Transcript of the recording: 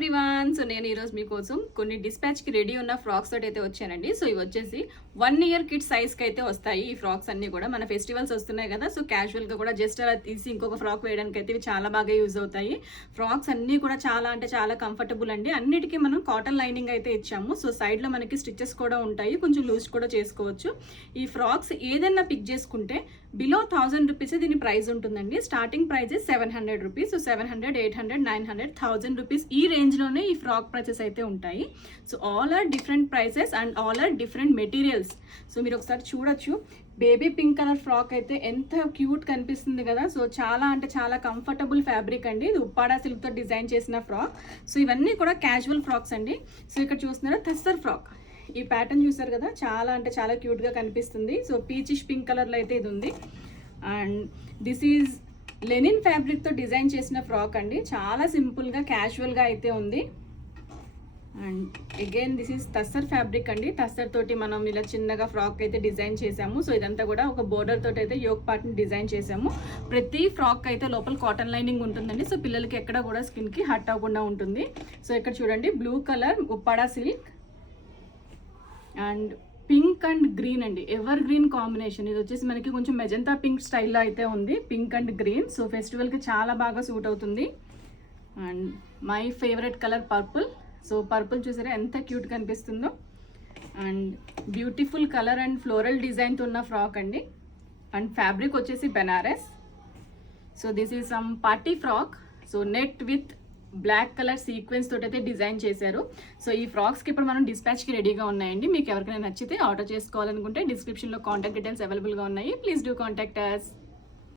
Everyone. So నేను ఈరోజు మీకోసం కొన్ని డిస్పాచ్కి రెడీ ఉన్న ఫ్రాక్స్ తోటి అయితే వచ్చానండి. సో ఇవి వచ్చేసి 1 year కిడ్ సైజ్కి అయితే వస్తాయి. ఈ ఫ్రాక్స్ అన్ని కూడా మన ఫెస్టివల్స్ వస్తున్నాయి కదా, సో క్యాజువల్గా కూడా జస్ట్ అలా తీసి ఇంకొక ఫ్రాక్ వేయడానికి అయితే ఇవి చాలా బాగా యూజ్ అవుతాయి. ఫ్రాక్స్ అన్నీ కూడా చాలా అంటే చాలా కంఫర్టబుల్ అండి. అన్నిటికీ మనం కాటన్ లైనింగ్ అయితే ఇచ్చాము. సో సైడ్లో మనకి స్టిచెస్ కూడా ఉంటాయి, కొంచెం లూజ్ కూడా చేసుకోవచ్చు. ఈ ఫ్రాక్స్ ఏదైనా పిక్ చేసుకుంటే బిలో 1000 రూపీస్ దీని ప్రైస్ ఉంటుందండి. Starting price 700 rupees. So 700, 800, 900, 1000 rupees ఈ రేంజ్లోనే ఈ ఫ్రాక్ ప్రైసెస్ అయితే ఉంటాయి. So all are different prices and all are different materials. So మీరు ఒకసారి చూడొచ్చు, బేబీ పింక్ కలర్ ఫ్రాక్ అయితే ఎంత క్యూట్ కనిపిస్తుంది కదా. సో చాలా అంటే చాలా కంఫర్టబుల్ ఫ్యాబ్రిక్ అండి. ఇది ఉప్పాడా సిల్క్తో డిజైన్ చేసిన ఫ్రాక్. సో ఇవన్నీ కూడా క్యాజువల్ ఫ్రాక్స్ అండి. సో ఇక్కడ చూస్తున్నారా టస్సర్ ఫ్రాక్. ఈ ప్యాటర్న్ చూసారు కదా, చాలా అంటే చాలా క్యూట్గా కనిపిస్తుంది. సో పీచిష్ పింక్ కలర్లో అయితే ఇది ఉంది. అండ్ దిస్ ఈజ్ లెనిన్ ఫ్యాబ్రిక్తో డిజైన్ చేసిన ఫ్రాక్ అండి. చాలా సింపుల్గా క్యాజువల్గా అయితే ఉంది. And again this is tussar fabric అండి. టస్సర్ తోటి మనం ఇలా చిన్నగా ఫ్రాక్ అయితే డిజైన్ చేసాము. సో ఇదంతా కూడా ఒక బోర్డర్ తోటి అయితే యోక్ పార్ట్ని డిజైన్ చేసాము. ప్రతి ఫ్రాక్ అయితే లోపల కాటన్ లైనింగ్ ఉంటుందండి. సో పిల్లలకి ఎక్కడ కూడా స్కిన్కి హర్ట్ అవ్వకుండా ఉంటుంది. సో ఇక్కడ చూడండి, blue colour Uppada silk and pink and green అండి, ఎవర్ గ్రీన్ కాంబినేషన్. ఇది వచ్చేసి మనకి కొంచెం మెజంతా పింక్ స్టైల్లో అయితే ఉంది, పింక్ అండ్ గ్రీన్. సో ఫెస్టివల్కి చాలా బాగా సూట్ అవుతుంది. And my favourite colour purple. So purple చూసారా ఎంత క్యూట్ కనిపిస్తుందో. And beautiful colour and floral డిజైన్తో ఉన్న ఫ్రాక్ అండి. అండ్ ఫ్యాబ్రిక్ వచ్చేసి Banaras. So this is some party frock. So net with black colour sequence తోటి అయితే డిజైన్ చేశారు. సో ఈ ఫ్రాక్స్కి ఇప్పుడు మనం డిస్పాచ్కి రెడీగా ఉన్నాయండి. మీకు ఎవరికైనా నచ్చితే ఆర్డర్ చేసుకోవాలనుకుంటే డిస్క్రిప్షన్లో కాంటాక్ట్ డీటెయిల్స్ అవైలబుల్గా ఉన్నాయి. Please do contact us.